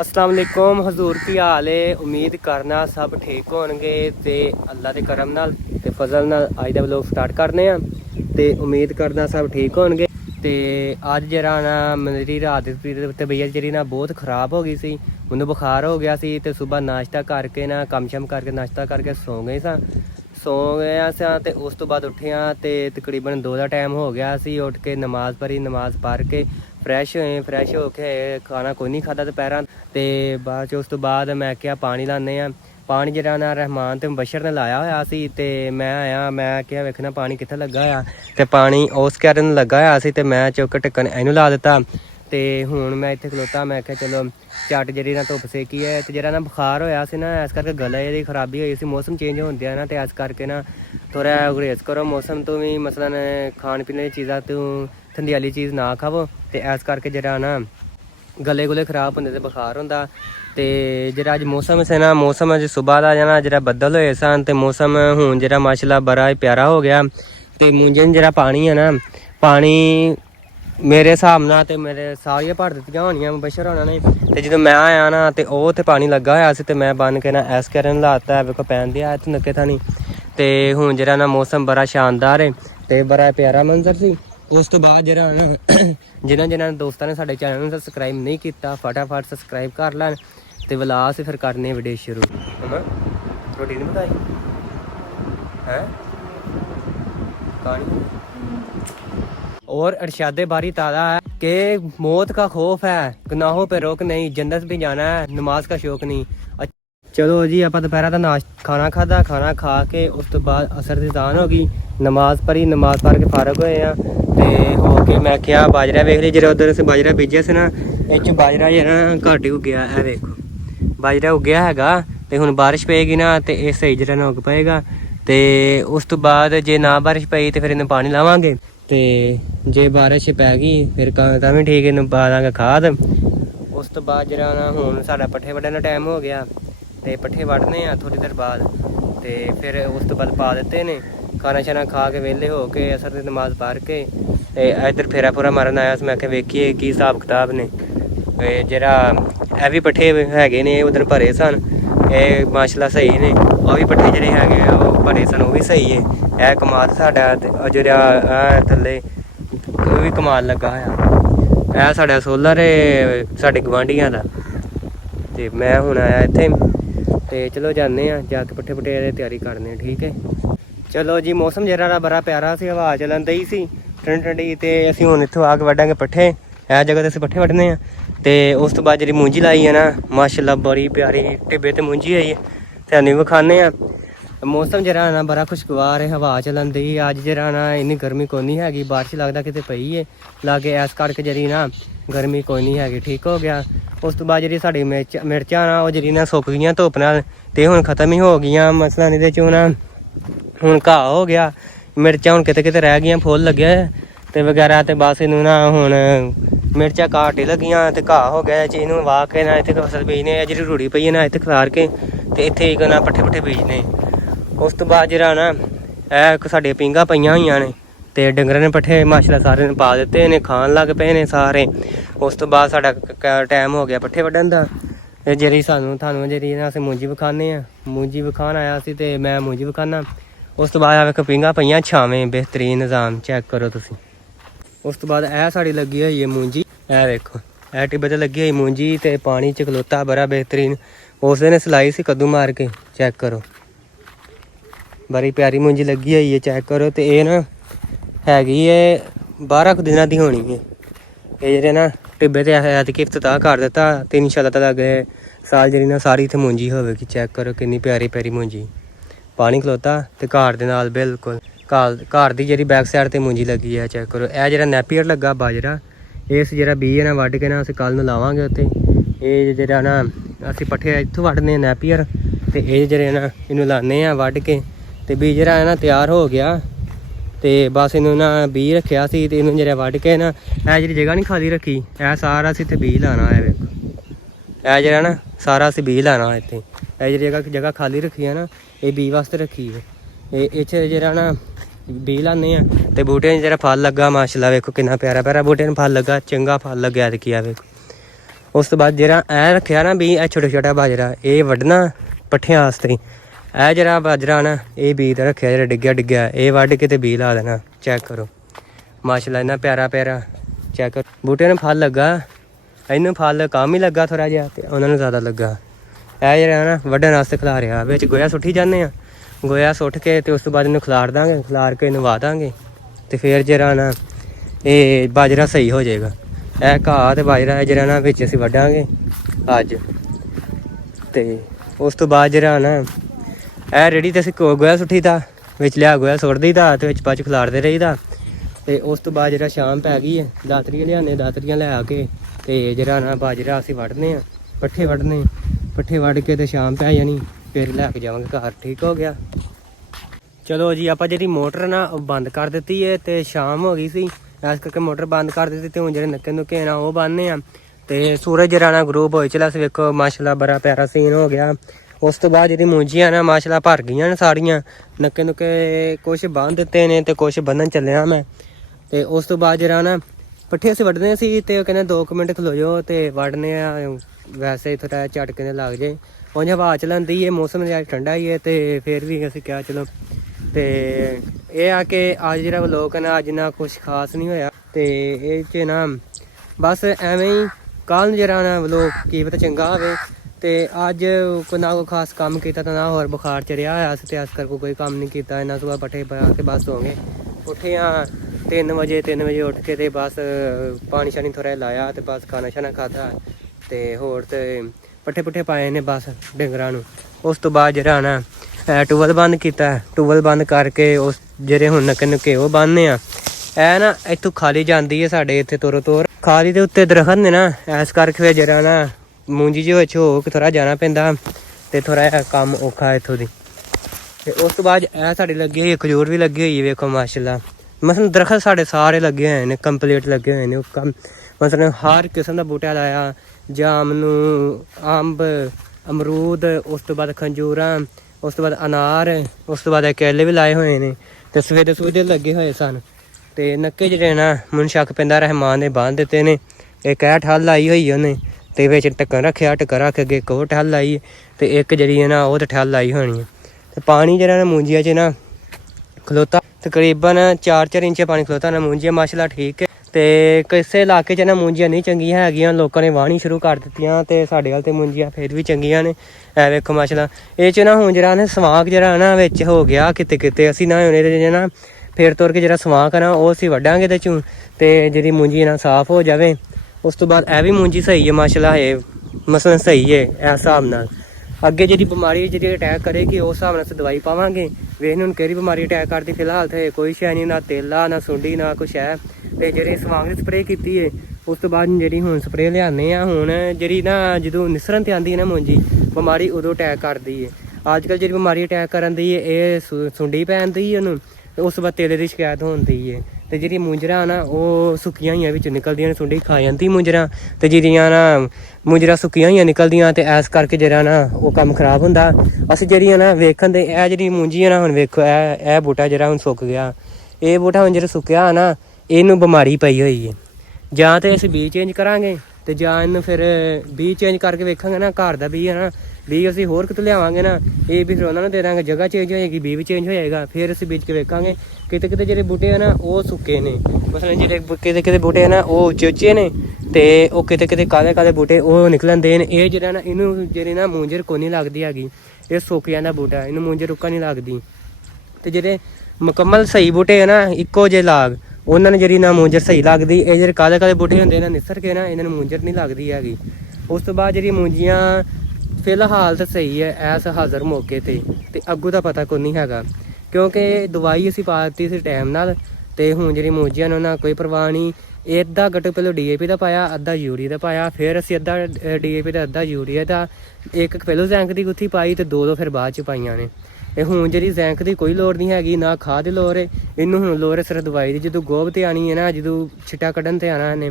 अस्सलाम वालेकुम हजूर की हाल है। उम्मीद करना सब ठीक होणगे ते अल्लाह के करम नाल ते फजल नाल अज दा व्लॉग स्टार्ट करने आ ते उम्मीद करना सब ठीक होणगे। ते अज जरा ना मेरी रात दी तबीयत जी ना बहुत खराब हो गई सी, मैनू बुखार हो गया सी ते सुबह नाश्ता करके ना कम शम करके नाश्ता करके सौ गए सौ गया सा ते उस तो बाद उठिया ते तकरीबन 2 दा टाइम हो गया सी। उठ के नमाज पढ़ी, नमाज पढ़ के फ्रैश होए, फ्रैश हो के खाना कोई नहीं खादा दोपहर ते बाद उस तो बाद मैं क्या पानी लाने पानी जरा ना रहमान ते मुबशर ने लाया होया सी ते मैं आया, मैं क्या वेखना पानी कित्थे लगा होया ते पानी उस कैरन लगा होया सी ते मैं चुक ढक्कन इनू ला दिता ते हुण मैं इत्थे खलोता। मैं क्या चलो झट जी ना धुप्प सेकी है ते जरा ना बुखार होया सी ना, इस करके गले दी खराबी होई सी। मौसम चेंज होंदे आ ना ते इस करके ना थोड़ा गुरेज करो मौसम तो भी, मसलन खान पीने दी चीज़ां तो ठंडी आह्ली चीज़ ना खावो ते इस करके जरा ना गले गुले खराब होंदे ते बुखार होंदा। ते जरा अज मौसम से ना मौसम अज सुबह का ना जरा बदल होए सन ते मौसम हुण जरा माशाल्लाह बड़ा ही प्यारा हो गया। ते मुंजन जरा पानी है ना, पानी मेरे हिसाब नाल ते मेरे सारियां भर दित्तियां होनियां मुबशर होना ने ते जो मैं आया ना ते ओह ते पानी लगा होया सी ते मैं बन के ना ऐस करन लाता है वेखो पैन दिया इत्थे नक्के थानी। ते हुण जरा ना मौसम बड़ा शानदार है ते बड़ा प्यारा मंजर सी। उस तो बाद जरा ना जिन्होंने दोस्तों ने साडे चैनल में सबसक्राइब नहीं किया फटाफट सबसक्राइब कर लैन ते विलास फिर करने वीडियो शुरू। रोटी नहीं बताई है कहानी और अरशादे बारी ताज़ा है कि मौत का खौफ है, गुनाहों पे रोक नहीं, जन्नत भी जाना है, नमाज का शौक नहीं। चलो जी आप दोपहर का खाना खादा, खाना खा के उस तो बाद असर की अज़ान हो गई, नमाज पढ़ी, नमाज पढ़ के फारग होए हैं ते हो के मैं क्या बाजरा वेख ली जरा उधर से बाजरा बीजा से ना इस बाजरा जरा घट ही उगया है। देखो बाजरा उगया हैगा ते हुण बारिश पेगी ना ते ये सही जरा ना उग पाएगा ते उस तो बाद जे ना बारिश पई तो फिर इन्हें पानी लावांगे ते जे बारिश पै गई फिर तां भी ठीक इन्हूं पा दांगे खाद। उस तो बाद जरा ना हुण साडा पट्ठे वड्ढण दा टाइम हो गया ते पट्ठे वड्ढने आ थोड़ी देर बाद ते फिर उस तो बाद पा दित्ते ने। खाना शाना खा के वेले हो के असर की नमाज पढ़ के इधर फेरा फूरा मारन आया। मैं क्या वेखिए की हिसाब किताब ने जरा ए भी पट्ठे हैगे ने उधर भरे सन, ये माशाल्लाह सही ने। और भी पट्ठे ਜਿਹੜੇ ਹੈਗੇ ਉਹ ਭਰੇ ਸਨ ਉਹ ਵੀ ਸਹੀ ਹੈ। ਇਹ ਕਮਾਲ ਸਾਡਾ ਜਿਹੜਾ ਥੱਲੇ ਉਹ ਵੀ ਕਮਾਲ ਲੱਗਾ ਹੋਇਆ। ਇਹ ਸਾਡਾ ਸੋਲਰ ਹੈ ਸਾਡੇ ਗਵਾਂਢੀਆਂ ਦਾ ਤੇ ਮੈਂ ਹੁਣ ਆਇਆ ਇੱਥੇ ਤੇ ਚਲੋ ਜਾਂਦੇ ਆ ਜਾ ਕੇ ਪੱਠੇ ਪੱਠੇ ਦੀ ਤਿਆਰੀ ਕਰਨੇ। ਠੀਕ ਹੈ ਚਲੋ ਜੀ। ਮੌਸਮ ਜਰਾ ਬੜਾ ਪਿਆਰਾ ਸੀ, ਹਵਾ ਚੱਲਣ ਦਈ ਸੀ ਠੰਡੀ ਠੰਡੀ ਤੇ ਅਸੀਂ ਹੁਣ ਇੱਥੋਂ ਆ ਕੇ ਵੱਢਾਂਗੇ ਪੱਠੇ। ਇਹ ਜਗ੍ਹਾ ਤੇ ਅਸੀਂ ਪੱਠੇ ਵੱਢਣੇ ਆ ਤੇ ਉਸ ਤੋਂ ਬਾਅਦ ਜਿਹੜੀ ਮੂੰਜੀ ਲਾਈ ਹੈ ਨਾ ਮਾਸ਼ਾਅੱਲਾ ਬੜੀ ਪਿਆਰੀ ਟਿੱਬੇ ਤੇ ਮੂੰਜੀ ਆਈ ਹੈ ਤੁਹਾਨੂੰ ਵਿਖਾਣੇ ਆ। मौसम जरा ना बड़ा खुशगवार है, हवा चलन दी। अज जरा ना इन्नी गर्मी कोई नहीं हैगी, बारिश लगता कितने पई है लागे इस करके जरी ना गर्मी कोई नहीं हैगी। ठीक हो गया। उस तो बाद जी साड़ी मिर्चां ना वो जरी ना सुक गई धुप नाल ते हुण खत्म ही हो गई। मसला इहदे चों ना हुण घाह हो गया, मिर्चां हुण किते किते रह गई, फुल लगे ते वगैरह ते बस इनू ना हुण मिर्चां घाट ही लगियां ते घाह हो गया। इनू वाह के ना इत्थे फसल बीजने जी रूड़ी पई है ना इत्थे खलार के ते इत्थे एक ना पट्ठे पट्ठे बीजने। उस तो बाद जरा ना साढ़िया पींगा पईयां होईयां ने ते डंगरां ने पट्ठे माशाल्लाह सारे ने पा दित्ते ने, खान लग पे ने सारे। उस तो बाद साडा टाइम हो गया पट्ठे वड्ढण दा ते जरी थानू जरी ना असीं मूंजी विखाने आ, मूंजी विखान आया सी ते मैं मूंजी विखाना। उस तो बाद वेखो पींगा पईयां छावें बेहतरीन निज़ाम चेक करो तुसीं। उस तो बाद साड़ी लगी हुई है मूंजी, देखो टिब्बे ते लगी हुई मूंजी ते पानी च खलोता बड़ा बेहतरीन। उस दिन सिलाई सी कद्दू मार के चेक करो, बड़ी प्यारी मूंजी लगी हुई है चेक करो। तो ये ना हैगी है 12 दिनों की होनी है। ये जो ना टिब्बे ते ऐतकी इफ्तताह कर दिता तो इंशाअल्लाह ताला अगले साल जी ना सारी इत्थे मूंजी होगी। चेक करो कितनी प्यारी प्यारी मूंजी, पानी खलोता तो घर के नाल बिल्कुल घर की जी बैक साइड तो मूंजी लगी है। चेक करो यह जरा नैपीयर लगा बाजरा, इस जरा बीज ना वड्ढ के ना असीं कल नूं लावांगे उत्ते। ये जरा ना असीं पट्ठे इत्थों वड्ढने नैपीयर तो ये जरा ना इनू लाने वड्ढ के ते बीज जरा ना तैयार हो गया तो बस इनू ना बीज रखा सी ते इनू जरा वड्ढ के ना ए जी जगह नहीं खाली रखी, ए सारा असीं इत्थे बीज लाना है। वेखो ए जरा ना सारा असीं बीज लाना इत्थे, ए जी जगह खाली रखी है ना ये बीज वास्ते रखी है। इत्थे जरा ना बीज लाने ते बूटे जरा फल लगा माशाल्लाह। वेखो कितना प्यारा प्यारा बूटे फल लगा, चंगा फल लग्या दिक्खिया वेखो ਉਸ ਤੋਂ ਬਾਅਦ ਜਿਹੜਾ ਐ ਰੱਖਿਆ ਨਾ ਵੀ ਇਹ ਛੋਟਾ ਬਾਜਰਾ ਇਹ ਵੱਢਣਾ ਪੱਠਿਆਂ ਵਾਸਤੇ। ਇਹ ਜਿਹੜਾ ਬਾਜਰਾ ਨਾ ਇਹ ਬੀਜ ਦਾ ਰੱਖਿਆ ਜਿਹੜਾ ਡਿੱਗਿਆ ਇਹ ਵੱਢ ਕੇ ਤੇ ਬੀਜ ਲਾ ਦੇਣਾ। ਚੈੱਕ ਕਰੋ ਮਾਸ਼ਾਅੱਲਾ ਇੰਨਾ ਪਿਆਰਾ ਚੈੱਕ ਕਰੋ। ਬੂਟੇ ਨੂੰ ਫਲ ਲੱਗਾ, ਇਹਨੂੰ ਫਲ ਕਮ ਹੀ ਲੱਗਾ ਥੋੜ੍ਹਾ ਜਿਹਾ ਤੇ ਉਹਨਾਂ ਨੂੰ ਜ਼ਿਆਦਾ ਲੱਗਾ। ਇਹ ਜਿਹੜਾ ਨਾ ਵੱਢਣ ਵਾਸਤੇ ਖਿਲਾ ਰਿਹਾ ਵਿੱਚ ਗੋਇਆ ਸੁੱਟੀ ਜਾਂਦੇ ਆ। ਗੋਇਆ ਸੁੱਟ ਕੇ ਤੇ ਉਸ ਤੋਂ ਬਾਅਦ ਇਹਨੂੰ ਖਿਲਾਰ ਦਾਂਗੇ, ਖਿਲਾਰ ਕੇ ਇਹਨੂੰ ਵਾ ਦਾਂਗੇ ਤੇ ਫਿਰ ਜਿਹੜਾ ਨਾ ਇਹ ਬਾਜਰਾ ਸਹੀ ਹੋ ਜਾਏਗਾ। ਇਹ ਘਾਹ ਤੇ ਬਾਜਰਾ ਹੈ ਜਿਹੜਾ ਨਾ ਵਿੱਚ ਅਸੀਂ ਵੱਢਾਂਗੇ ਅੱਜ। ਤੇ ਉਸ ਤੋਂ ਬਾਅਦ ਜਿਹੜਾ ਨਾ ਇਹ ਰੇੜੀ ਤੇ ਅਸੀਂ ਗੋਇਆ ਸੁੱਟੀ ਦਾ ਵਿੱਚ ਲਿਆ ਗੋਇਆ ਸੁੱਟ ਦਈਦਾ ਤੇ ਵਿੱਚ ਬਾਅਦ ਖਿਲਾਰਦੇ ਰਹੀਦਾ। ਤੇ ਉਸ ਤੋਂ ਬਾਅਦ ਜਿਹੜਾ ਸ਼ਾਮ ਪੈ ਗਈ ਹੈ ਦਾਤਰੀਆਂ ਲਿਆਉਂਦੇ, ਦਾਤਰੀਆਂ ਲੈ ਆ ਕੇ ਤੇ ਜਿਹੜਾ ਨਾ ਬਾਜਰਾ ਅਸੀਂ ਵੱਢਦੇ ਹਾਂ, ਪੱਠੇ ਵੱਢ ਕੇ ਤੇ ਸ਼ਾਮ ਪੈ ਜਾਣੀ ਫਿਰ ਲੈ ਕੇ ਜਾਵਾਂਗੇ ਘਰ। ਠੀਕ ਹੋ ਗਿਆ। ਚਲੋ ਜੀ ਆਪਾਂ ਜਿਹੜੀ ਮੋਟਰ ਨਾ ਉਹ ਬੰਦ ਕਰ ਦਿੱਤੀ ਹੈ ਤੇ ਸ਼ਾਮ ਹੋ ਗਈ ਸੀ ਇਸ ਕਰਕੇ ਮੋਟਰ ਬੰਦ ਕਰ ਦਿੱਤੀ ਤੇ ਹੁਣ ਜਿਹੜੇ ਨੱਕੇ ਨੁੱਕੇ ਨਾ ਉਹ ਬੰਨ੍ਹਨੇ ਆ ਤੇ ਸੂਰਜ ਜਿਹੜਾ ਨਾ ਗਰੂਪ ਹੋਈ ਚਲਾ ਸੀ। ਵੇਖੋ ਮਾਸ਼ਾਅੱਲਾ ਬੜਾ ਪਿਆਰਾ ਸੀਨ ਹੋ ਗਿਆ। ਉਸ ਤੋਂ ਬਾਅਦ ਜਿਹੜੀ ਮੂੰਜੀਆਂ ਨਾ ਮਾਸ਼ਾਅੱਲਾ ਭਰ ਗਈਆਂ ਨੇ ਸਾਰੀਆਂ। ਨੱਕੇ ਨੁੱਕੇ ਕੁਛ ਬੰਨ੍ਹ ਦਿੱਤੇ ਨੇ ਤੇ ਕੁਛ ਬੰਨ੍ਹਣ ਚੱਲਿਆ ਮੈਂ। ਤੇ ਉਸ ਤੋਂ ਬਾਅਦ ਜਿਹੜਾ ਨਾ ਪੱਠੇ ਅਸੀਂ ਵੱਢਣੇ ਸੀ ਤੇ ਉਹ ਕਹਿੰਦੇ 2 ਮਿੰਟ ਖਲੋ ਜਾਓ ਤੇ ਵੱਢਨੇ ਆ। ਵੈਸੇ ਥੋੜ੍ਹਾ ਝਟਕੇ ਨੇ ਲੱਗ ਜੇ ਉਂਝ ਹਵਾ ਚਲਾਉਂਦੀ ਹੈ, ਮੌਸਮ ਜਿਆਦਾ ਠੰਡਾ ਹੀ ਹੈ ਤੇ ਫਿਰ ਵੀ ਅਸੀਂ ਕਿਹਾ ਚਲੋ। ਤੇ ਇਹ ਆ ਕਿ ਅੱਜ ਜਿਹੜਾ ਵਲੋਗ ਹੈ ਨਾ ਅੱਜ ਨਾ ਕੁਛ ਖਾਸ ਨਹੀਂ ਹੋਇਆ ਤੇ ਇਹ 'ਚ ਨਾ ਬਸ ਐਵੇਂ ਹੀ ਕੱਲ੍ਹ ਜਿਹੜਾ ਨਾ ਵਲੋਗ ਕੀ ਪਤਾ ਚੰਗਾ ਹੋਵੇ। ਤੇ ਅੱਜ ਨਾ ਕੋਈ ਖਾਸ ਕੰਮ ਕੀਤਾ ਤਾਂ ਨਾ ਹੋਰ ਬੁਖਾਰ ਚੜਿਆ ਹੋਇਆ ਸੀ ਤੇ ਇਸ ਕਰਕੇ ਕੋਈ ਕੰਮ ਨਹੀਂ ਕੀਤਾ। ਇਹਨਾਂ ਸੁਬਾਹ ਪੱਠੇ ਪਾ ਕੇ ਬਸ ਹੋ ਗਏ। ਉੱਠੇ ਆ 3 ਵਜੇ ਉੱਠ ਕੇ ਤੇ ਬਸ ਪਾਣੀ ਸ਼ਾਣੀ ਥੋੜ੍ਹਾ ਲਾਇਆ ਤੇ ਬਸ ਖਾਣਾ ਸ਼ਾਣਾ ਖਾਧਾ ਤੇ ਹੋਰ ਤੇ ਪੱਠੇ ਪੁੱਠੇ ਪਾਏ ਨੇ ਬਸ ਡੰਗਰਾਂ ਨੂੰ। ਉਸ ਤੋਂ ਬਾਅਦ ਜਿਹੜਾ ਨਾ ਟੂਬਲ ਬੰਦ ਕੀਤਾ। ਟੂਬਲ ਬੰਦ ਕਰਕੇ ਉਸ ਜਿਹੜੇ ਹੁਣ ਨੱਕੇ ਨੁੱਕੇ ਉਹ ਬੰਨ੍ਹਦੇ ਆ। ਇਹ ਨਾ ਇੱਥੋਂ ਖਾਲੀ ਜਾਂਦੀ ਹੈ ਸਾਡੇ ਇੱਥੇ ਤੋਰ ਖਾਲੀ ਦੇ ਉੱਤੇ ਦਰਖਤ ਨੇ ਨਾ ਇਸ ਕਰਕੇ ਫਿਰ ਜਿਹੜਾ ਨਾ ਮੂੰਜੀ ਜਿਹੀ ਵਿੱਚ ਹੋ ਕੇ ਥੋੜ੍ਹਾ ਜਾਣਾ ਪੈਂਦਾ ਤੇ ਥੋੜ੍ਹਾ ਜਿਹਾ ਕੰਮ ਔਖਾ ਇੱਥੋਂ ਦੀ। ਤੇ ਉਸ ਤੋਂ ਬਾਅਦ ਇਹ ਸਾਡੇ ਲੱਗੀ ਹੋਈ ਖਜੂਰ ਵੀ ਲੱਗੀ ਹੋਈ ਹੈ ਵੇਖੋ ਮਾਸ਼ਾਅੱਲਾ। ਮਤਲਬ ਦਰਖਤ ਸਾਡੇ ਸਾਰੇ ਲੱਗੇ ਹੋਏ ਨੇ ਕੰਪਲੀਟ ਲੱਗੇ ਹੋਏ ਨੇ। ਉਹ ਕੰਮ ਮਤਲਬ ਹਰ ਕਿਸਮ ਦਾ ਬੂਟਾ ਲਾਇਆ ਜਾਮਨੂੰ, ਅੰਬ, ਅਮਰੂਦ, ਉਸ ਤੋਂ ਬਾਅਦ ਖੰਜੂਰਾਂ, ਉਸ ਤੋਂ ਬਾਅਦ ਅਨਾਰ, ਉਸ ਤੋਂ ਬਾਅਦ ਕੇਲੇ ਵੀ ਲਾਏ ਹੋਏ ਨੇ ਤੇ ਸਵੇਰੇ ਲੱਗੇ ਹੋਏ ਸਨ। ਤੇ ਨੱਕੇ ਜਿਹੜੇ ਨਾ ਮੈਨੂੰ ਸ਼ੱਕ ਪੈਂਦਾ ਰਹਿਮਾਨ ਨੇ ਬੰਨ੍ਹ ਦਿੱਤੇ ਨੇ। ਇੱਕ ਇਹ ਠੱਲ ਲਾਈ ਹੋਈ ਉਹਨੇ ਤੇ ਵਿੱਚ ਢੱਕਣ ਰੱਖਿਆ, ਢੱਕਣ ਰੱਖ ਕੇ ਇੱਕ ਉਹ ਠੱਲ ਲਾਈ ਤੇ ਇੱਕ ਜਿਹੜੀ ਹੈ ਨਾ ਉਹ ਤੇ ਠੱਲ ਲਾਈ ਹੋਣੀ ਹੈ। ਤੇ ਪਾਣੀ ਜਿਹੜਾ ਨਾ ਮੂੰਜੀਆਂ 'ਚ ਨਾ ਖਲੋਤਾ ਤਕਰੀਬਨ 4-4 ਇੰਚ ਪਾਣੀ ਖਲੋਤਾ ਨਾ। ਮੂੰਜੀਆਂ ਮਾਸ਼ਾਅੱਲਾ ਠੀਕ ਹੈ ਤੇ ਕਿਸੇ ਇਲਾਕੇ 'ਚ ਨਾ ਮੂੰਜੀਆਂ ਨਹੀਂ ਚੰਗੀਆਂ ਹੈਗੀਆਂ, ਲੋਕਾਂ ਨੇ ਵਾਹਣੀ ਸ਼ੁਰੂ ਕਰ ਦਿੱਤੀਆਂ ਤੇ ਸਾਡੇ ਵੱਲ ਤੇ ਮੂੰਜੀਆਂ ਫਿਰ ਵੀ ਚੰਗੀਆਂ ਨੇ। ਇਹ ਵੇਖੋ ਮਾਸ਼ਾਅੱਲਾ ਇਹ 'ਚ ਨਾ ਹੁਣ ਜਿਹੜਾ ਨਾ ਸਵਾਂਕ ਜਿਹੜਾ ਨਾ ਵਿੱਚ ਹੋ ਗਿਆ ਕਿਤੇ ਅਸੀਂ ਨਾ ਹੁਣ ਇਹਦੇ ਨਾ ਫਿਰ ਤੁਰ ਕੇ ਜਿਹੜਾ ਸਵਾਂਕ ਆ ਨਾ ਉਹ ਅਸੀਂ ਵੱਢਾਂਗੇ ਤੇ ਚੋਂ ਤੇ ਜਿਹੜੀ ਮੂੰਜੀ ਨਾ ਸਾਫ਼ ਹੋ ਜਾਵੇ। ਉਸ ਤੋਂ ਬਾਅਦ ਇਹ ਵੀ ਮੂੰਜੀ ਸਹੀ ਹੈ ਮਾਸ਼ਾਅੱਲਾ, ਇਹ ਮਸਲਾ ਸਹੀ ਹੈ। ਇਸ ਹਿਸਾਬ ਨਾਲ ਅੱਗੇ ਜਿਹੜੀ ਬਿਮਾਰੀ ਜਿਹੜੀ ਅਟੈਕ ਕਰੇਗੀ ਉਸ ਹਿਸਾਬ ਨਾਲ ਅਸੀਂ ਦਵਾਈ ਪਾਵਾਂਗੇ। ਵੇਖ ਹੁਣ ਕਿਹੜੀ ਬਿਮਾਰੀ ਅਟੈਕ ਕਰਦੀ ਫਿਲਹਾਲ ਤੇ ਕੋਈ ਸ਼ੈ ਨਹੀਂ, ਨਾ ਤੇਲਾ ਨਾ ਸੁੰਡੀ ਨਾ ਕੁਛ ਹੈ। ਤੇ ਜਿਹੜੀ ਸਵਾਂਗ ਦੀ ਸਪਰੇਅ ਕੀਤੀ ਹੈ ਉਸ ਤੋਂ ਬਾਅਦ ਜਿਹੜੀ ਹੁਣ ਸਪਰੇਅ ਲਿਆਉਂਦੇ ਆ ਹੁਣ ਜਿਹੜੀ ਨਾ ਜਦੋਂ ਨਿਸਰਨ ਤੇ ਆਉਂਦੀ ਹੈ ਨਾ ਮੂੰਜੀ ਬਿਮਾਰੀ ਉਦੋਂ ਅਟੈਕ ਕਰਦੀ ਹੈ। ਅੱਜ ਕੱਲ੍ਹ ਜਿਹੜੀ ਬਿਮਾਰੀ ਅਟੈਕ ਕਰਨ ਦੀ ਹੈ ਇਹ ਸੁੰਡੀ ਪੈਂਦੀ ਹੈ ਉਹਨੂੰ ਤੇ ਉਸ ਤੋਂ ਬਾਅਦ ਤੇਲੇ ਦੀ ਸ਼ਿਕਾਇਤ ਹੁੰਦੀ ਹੈ। ਤੇ ਜਿਹੜੀ ਮੁੰਜਰਾ ਨਾ ਉਹ ਸੁੱਕੀਆਂ ਹੋਈਆਂ ਵਿੱਚ ਨਿਕਲਦੀਆਂ ਨੇ, ਸੁੰਡੀ ਖਾ ਜਾਂਦੀ ਮੁੰਜਰਾ ਤੇ ਜਿਹੜੀਆਂ ਨਾ ਮੁੰਜਰਾ ਸੁੱਕੀਆਂ ਹੋਈਆਂ ਨਿਕਲਦੀਆਂ ਤੇ ਇਸ ਕਰਕੇ ਜਿਹੜਾ ਨਾ ਉਹ ਕੰਮ ਖਰਾਬ ਹੁੰਦਾ। ਅਸੀਂ ਜਿਹੜੀਆਂ ਨਾ ਵੇਖਣ ਦੇ ਇਹ ਜਿਹੜੀ ਮੂੰਜੀ ਹੈ ਨਾ ਹੁਣ ਵੇਖੋ ਇਹ ਬੂਟਾ ਜਿਹੜਾ ਹੁਣ ਸੁੱਕ ਗਿਆ। ਇਹ ਬੂਟਾ ਹੁਣ ਜਿਹੜਾ ਸੁੱਕਿਆ ਨਾ ਇਹਨੂੰ ਬਿਮਾਰੀ ਪਈ ਹੋਈ ਹੈ। ਜਾਂ ਤੇ ਅਸੀਂ ਬੀਜ ਚੇਂਜ ਕਰਾਂਗੇ ਤੇ ਜਾਂ ਇਹਨੂੰ ਫਿਰ ਬੀਜ ਚੇਂਜ ਕਰਕੇ ਵੇਖਾਂਗੇ ਨਾ ਘਰ ਦਾ ਬੀਜ ਹੈ ਨਾ ਬੀਜ ਅਸੀਂ ਹੋਰ ਕਿਤੋਂ ਲਿਆਵਾਂਗੇ ਨਾ ਇਹ ਵੀ ਫਿਰ ਉਹਨਾਂ ਨੂੰ ਦੇ ਦਾਂਗੇ, ਜਗ੍ਹਾ ਚੇਂਜ ਹੋ ਜਾਏਗੀ, ਬੀਜ ਵੀ ਚੇਂਜ ਹੋ ਜਾਏਗਾ। ਫਿਰ ਅਸੀਂ ਬੀਜ ਕੇ ਵੇਖਾਂਗੇ। ਕਿਤੇ ਜਿਹੜੇ ਬੂਟੇ ਆ ਨਾ ਉਹ ਸੁੱਕੇ ਨੇ, ਮਸਲਨ ਜਿਹੜੇ ਕਿਤੇ ਬੂਟੇ ਆ ਨਾ ਉਹ ਉੱਚੇ ਨੇ ਤੇ ਉਹ ਕਿਤੇ ਕਾਲੇ ਬੂਟੇ ਉਹ ਨਿਕਲਣ ਦੇ ਨੇ। ਇਹ ਜਿਹੜਾ ਨਾ ਇਹਨੂੰ ਜਿਹੜੀ ਨਾ ਮੂੰਜਰ ਕੋ ਨਹੀਂ ਲੱਗਦੀ ਹੈਗੀ, ਇਹ ਸੁੱਕ ਜਾਂਦਾ ਬੂਟਾ, ਇਹਨੂੰ ਮੂੰਜਰ ਰੁੱਕਾ ਨਹੀਂ ਲੱਗਦੀ। ਤੇ ਜਿਹੜੇ ਮੁਕੰਮਲ ਸਹੀ ਬੂਟੇ ਆ ਨਾ ਇੱਕੋ ਜਿਹੇ ਲਾਗ ਉਹਨਾਂ ਨੂੰ ਜਿਹੜੀ ਨਾ ਮੂੰਜਰ ਸਹੀ ਲੱਗਦੀ। ਇਹ ਜਿਹੜੇ ਕਾਲੇ ਬੂਟੇ ਹੁੰਦੇ ਨਾ ਨਿਸਰ ਕੇ ਨਾ ਇਹਨਾਂ ਨੂੰ ਮੂੰਜਰ ਨਹੀਂ ਲੱਗਦੀ ਹੈਗੀ। ਉਸ ਤੋਂ ਬਾਅਦ ਜਿਹੜੀ ਮੂੰਜੀਆਂ ਫਿਲਹਾਲ ਤਾਂ ਸਹੀ ਹੈ ਐਸ ਹਾਜ਼ਰ ਮੌਕੇ ਤੇ ਅੱਗੋਂ ਦਾ ਪਤਾ ਕੋਈ ਨਹੀਂ ਹੈਗਾ ਕਿਉਂਕਿ ਦਵਾਈ ਅਸੀਂ ਪਾ ਦਿੱਤੀ ਸੀ ਟਾਈਮ ਨਾਲ। ਤੇ ਹੁਣ ਜਿਹੜੀ ਮੂੰਜੀਆਂ ਨੂੰ ਨਾ ਕੋਈ ਪਰਵਾਹ ਨਹੀਂ। ਅੱਧਾ ਗੱਟੂ ਪਹਿਲਾਂ DAP ਦਾ ਪਾਇਆ, ਅੱਧਾ ਯੂਰੀਆ ਦਾ ਪਾਇਆ, ਫਿਰ ਅਸੀਂ ਅੱਧਾ DAP ਦਾ ਅੱਧਾ ਯੂਰੀਆ ਦਾ, ਇੱਕ ਪਹਿਲੋਂ ਜ਼ੈਂਕ ਦੀ ਗੁੱਥੀ ਪਾਈ ਤੇ ਦੋ ਫਿਰ ਬਾਅਦ 'ਚ ਪਾਈਆਂ ਨੇ। ਇਹ ਹੁਣ ਜਿਹੜੀ ਜ਼ੈਂਕ ਦੀ ਕੋਈ ਲੋੜ ਨਹੀਂ ਹੈਗੀ, ਨਾ ਖਾਦ ਦੀ ਲੋੜ ਹੈ ਇਹਨੂੰ, ਹੁਣ ਲੋੜ ਹੈ ਸਿਰਫ ਦਵਾਈ ਦੀ। ਜਦੋਂ ਗੋਭ ਤੇ ਆਣੀ ਹੈ ਨਾ, ਜਦੋਂ ਛਿੱਟਾ ਕੱਢਣ ਤੇ ਆਣਾ ਇਹਨੇ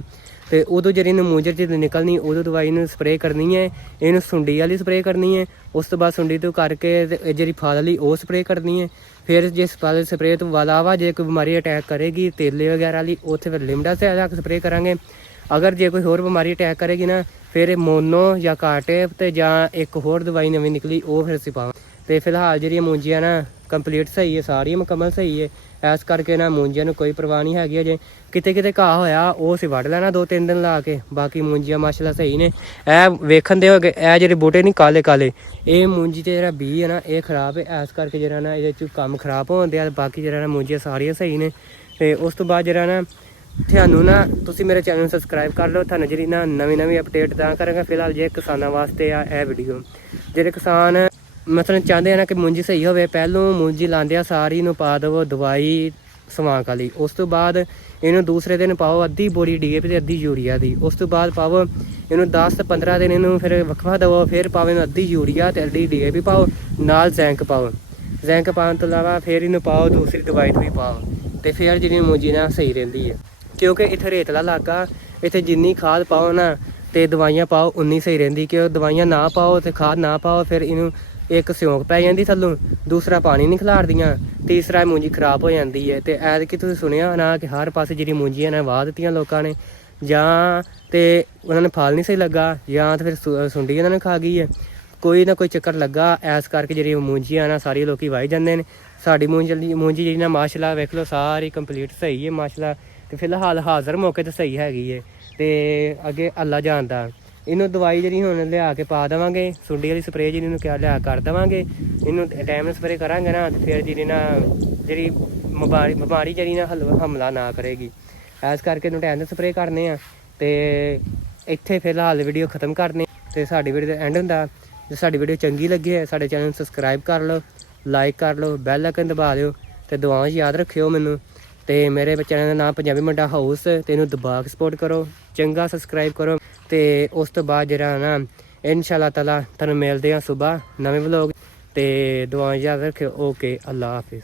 ਤੇ ਉਦੋਂ ਜਿਹੜੀ ਇਹਨੂੰ ਮੂੰਜਰ ਜਦੋਂ ਨਿਕਲਣੀ ਉਦੋਂ ਦਵਾਈ ਨੂੰ ਸਪਰੇਅ ਕਰਨੀ ਹੈ। ਇਹਨੂੰ ਸੁੰਡੀ ਵਾਲੀ ਸਪਰੇਅ ਕਰਨੀ ਹੈ। ਉਸ ਤੋਂ ਬਾਅਦ ਸੁੰਡੀ ਤੋਂ ਕਰਕੇ ਜਿਹੜੀ ਫਲ ਵਾਲੀ ਉਹ ਸਪਰੇਅ ਕਰਨੀ ਹੈ। ਫਿਰ ਜੇ ਫਲ ਸਪਰੇਅ ਤੋਂ ਇਲਾਵਾ ਜੇ ਕੋਈ ਬਿਮਾਰੀ ਅਟੈਕ ਕਰੇਗੀ ਤੇਲੇ ਵਗੈਰਾ ਵਾਲੀ ਉੱਥੇ ਫਿਰ ਲਿਮਡਾ ਸੇ ਰੱਖ ਸਪਰੇਅ ਕਰਾਂਗੇ। ਅਗਰ ਜੇ ਕੋਈ ਹੋਰ ਬਿਮਾਰੀ ਅਟੈਕ ਕਰੇਗੀ ਨਾ ਫਿਰ ਮੋਨੋ ਜਾਂ ਕਾਰਟੇਪ ਤੇ ਜਾਂ ਇੱਕ ਹੋਰ ਦਵਾਈ ਨਵੀਂ ਨਿਕਲੀ ਉਹ ਫਿਰ ਅਸੀਂ ਪਾਵਾਂ। ਤੇ ਫਿਲਹਾਲ ਜਿਹੜੀਆਂ ਮੂੰਜੀਆਂ ਨਾ ਕੰਪਲੀਟ ਸਹੀ ਹੈ, ਸਾਰੀਆਂ ਮੁਕੰਮਲ ਸਹੀ ਹੈ। ਇਸ ਕਰਕੇ ਨਾ ਮੂੰਜੀਆਂ ਨੂੰ ਕੋਈ ਪਰਵਾਹ ਨਹੀਂ ਹੈਗੀ ਅਜੇ। ਕਿਤੇ ਕਿਤੇ ਘਾਹ ਹੋਇਆ ਉਹ ਅਸੀਂ ਵੱਢ ਲੈਣਾ 2-3 ਦਿਨ ਲਾ ਕੇ, ਬਾਕੀ ਮੂੰਜੀਆਂ ਮਾਸ਼ਾਅੱਲਾ ਸਹੀ ਨੇ। ਇਹ ਵੇਖਣ ਦੇ ਹੋ ਗਏ, ਇਹ ਜਿਹੜੇ ਬੂਟੇ ਨਹੀਂ ਕਾਲੇ ਕਾਲੇ, ਇਹ ਮੂੰਜੀ ਤੇ ਜਿਹੜਾ ਬੀਜ ਹੈ ਨਾ ਇਹ ਖਰਾਬ ਹੈ। ਇਸ ਕਰਕੇ ਜਿਹੜਾ ਨਾ ਇਹਦੇ 'ਚ ਕੰਮ ਖਰਾਬ ਹੋਣ ਦਿਆ। ਬਾਕੀ ਜਿਹੜਾ ਨਾ ਮੂੰਜੀਆਂ ਸਾਰੀਆਂ ਸਹੀ ਨੇ। ਤੇ ਉਸ ਤੋਂ ਬਾਅਦ ਜਿਹੜਾ ਨਾ ਤੁਹਾਨੂੰ ਨਾ ਤੁਸੀਂ ਮੇਰੇ ਚੈਨਲ ਨੂੰ ਸਬਸਕ੍ਰਾਈਬ ਕਰ ਲਓ। ਤੁਹਾਨੂੰ ਜਿਹੜੀ ਨਾ ਨਵੀਂ ਅਪਡੇਟ ਤਾਂ ਕਰਾਂਗਾ। ਫਿਲਹਾਲ ਜੇ ਕਿਸਾਨਾਂ ਵਾਸਤੇ ਆ ਇਹ ਵੀਡੀਓ, ਜਿਹੜੇ ਕਿਸਾਨ ਮਤਲਬ ਚਾਹੁੰਦੇ ਆ ਨਾ ਕਿ ਮੂੰਜੀ ਸਹੀ ਹੋਵੇ, ਪਹਿਲੋਂ ਮੂੰਜੀ ਲਾਉਂਦਿਆਂ ਸਾਰੀ ਨੂੰ ਪਾ ਦੇਵੋ ਦਵਾਈ ਸਵਾਂਕ ਵਾਲੀ। ਉਸ ਤੋਂ ਬਾਅਦ ਇਹਨੂੰ ਦੂਸਰੇ ਦਿਨ ਪਾਓ ਅੱਧੀ ਬੋਰੀ DAP ਤੇ ਅੱਧੀ ਯੂਰੀਆ ਦੀ। ਉਸ ਤੋਂ ਬਾਅਦ ਪਾਓ ਇਹਨੂੰ 10 ਤੋਂ 15 ਦਿਨ ਇਹਨੂੰ ਫਿਰ ਵੱਖਵਾ ਦੇਵੋ। ਫਿਰ ਪਾਓ ਇਹਨੂੰ ਅੱਧੀ ਯੂਰੀਆ ਤੇ ਅੱਧੀ DAP ਪਾਓ, ਨਾਲ ਜ਼ੈਂਕ ਪਾਓ। ਜ਼ੈਂਕ ਪਾਉਣ ਤੋਂ ਇਲਾਵਾ ਫਿਰ ਇਹਨੂੰ ਪਾਓ ਦੂਸਰੀ ਦਵਾਈ ਵੀ ਪਾਓ, ਤੇ ਫਿਰ ਜਿਹੜੀ ਮੂੰਜੀ ਨਾ ਸਹੀ ਰਹਿੰਦੀ ਹੈ। ਕਿਉਂਕਿ ਇੱਥੇ ਰੇਤਲਾ ਇਲਾਕਾ, ਇੱਥੇ ਜਿੰਨੀ ਖਾਦ ਪਾਓ ਨਾ ਤੇ ਦਵਾਈਆਂ ਪਾਓ ਉਨੀ ਸਹੀ ਰਹਿੰਦੀ। ਕਿ ਦਵਾਈਆਂ ਨਾ ਪਾਓ ਤੇ ਖਾਦ ਨਾ ਪਾਓ ਫਿਰ ਇਹਨੂੰ ਇੱਕ ਸਿਉਂਕ ਪੈ ਜਾਂਦੀ ਥੱਲੋਂ, ਦੂਸਰਾ ਪਾਣੀ ਨਹੀਂ ਖਿਲਾਰਦੀਆਂ, ਤੀਸਰਾ ਮੂੰਜੀ ਖਰਾਬ ਹੋ ਜਾਂਦੀ ਹੈ। ਤੇ ਐਤਕੀ ਤੁਸੀਂ ਸੁਣਿਆ ਨਾ ਕਿ ਹਰ ਪਾਸੇ ਜਿਹੜੀ ਮੂੰਜੀਆਂ ਨੇ ਵਾਹ ਦਿੱਤੀਆਂ ਲੋਕਾਂ ਨੇ, ਜਾਂ ਤੇ ਉਹਨਾਂ ਨੂੰ ਫਲ ਨਹੀਂ ਸਹੀ ਲੱਗਾ, ਜਾਂ ਤਾਂ ਫਿਰ ਸੁੰਡੀ ਇਹਨਾਂ ਨੇ ਖਾ ਗਈ ਹੈ। ਕੋਈ ਨਾ ਕੋਈ ਚੱਕਰ ਲੱਗਾ, ਇਸ ਕਰਕੇ ਜਿਹੜੀ ਮੂੰਜੀਆਂ ਨਾ ਸਾਰੀ ਲੋਕੀ ਵਾਹੀ ਜਾਂਦੇ ਨੇ। ਸਾਡੀ ਮੂੰਜੀ ਜਿਹੜੀ ਨਾ ਮਾਸ਼ਾਅੱਲਾ ਵੇਖ ਲਓ ਸਾਰੀ ਕੰਪਲੀਟ ਸਹੀ ਹੈ ਮਾਸ਼ਾਅੱਲਾ। ਤੇ ਫਿਲਹਾਲ ਹਾਜ਼ਰ ਮੌਕੇ ਤੇ ਸਹੀ ਹੈਗੀ ਹੈ। ਤੇ ਅੱਗੇ ਅੱਲਾ ਜਾਣਦਾ। ਇਹਨੂੰ ਦਵਾਈ ਜਿਹੜੀ ਹੁਣ ਲਿਆ ਕੇ ਪਾ ਦੇਵਾਂਗੇ, ਸੁੰਡੀ ਵਾਲੀ ਸਪਰੇਅ ਜਿਹਨੂੰ ਕਿਹਾ ਲਿਆ ਕਰ ਦੇਵਾਂਗੇ। ਇਹਨੂੰ ਟਾਈਮ ਨਾਲ ਸਪਰੇਅ ਕਰਾਂਗੇ ਨਾ ਫਿਰ ਜਿਹੜੀ ਬਿਮਾਰੀ ਜਿਹੜੀ ਨਾ ਹਮਲਾ ਨਾ ਕਰੇਗੀ। ਇਸ ਕਰਕੇ ਇਹਨੂੰ ਟਾਈਮ ਨਾਲ ਸਪਰੇਅ ਕਰਨੇ ਆ। ਤੇ ਇੱਥੇ ਫਿਲਹਾਲ ਵੀਡੀਓ ਖਤਮ ਕਰਨੇ। ਤੇ ਸਾਡੀ ਵੀਡੀਓ ਦਾ ਐਂਡ ਹੁੰਦਾ। ਜੇ ਸਾਡੀ ਵੀਡੀਓ ਚੰਗੀ ਲੱਗੀ ਹੈ ਸਾਡੇ ਚੈਨਲ ਨੂੰ ਸਬਸਕ੍ਰਾਈਬ ਕਰ ਲਓ, ਲਾਈਕ ਕਰ ਲਓ, ਬੈਲ ਆਈਕਨ ਦਬਾ ਦਿਓ ਤੇ ਦੁਆਵਾਂ 'ਚ ਯਾਦ ਰੱਖਿਓ ਮੈਨੂੰ। ਤੇ ਮੇਰੇ ਚੈਨਲ ਦਾ ਨਾਮ ਪੰਜਾਬੀ ਮੁੰਡਾ ਹਾਊਸ, ਤੇ ਇਹਨੂੰ ਦਬਾ ਕੇ ਸਪੋਰਟ ਕਰੋ, ਚੰਗਾ ਸਬਸਕ੍ਰਾਈਬ ਕਰੋ। ਤੇ ਉਸ ਤੋਂ ਬਾਅਦ ਜਿਹੜਾ ਨਾ ਇਨਸ਼ਾ ਤਾਲਾ ਤੁਹਾਨੂੰ ਮਿਲਦੇ ਆ ਸੁਬਾ ਨਵੇਂ ਵਲੋਗ। ਤੇ ਦੁਆਵਾਂ ਯਾਦ ਰੱਖਿਓ। ਓਕੇ, ਅੱਲਾ ਹਾਫਿਜ਼।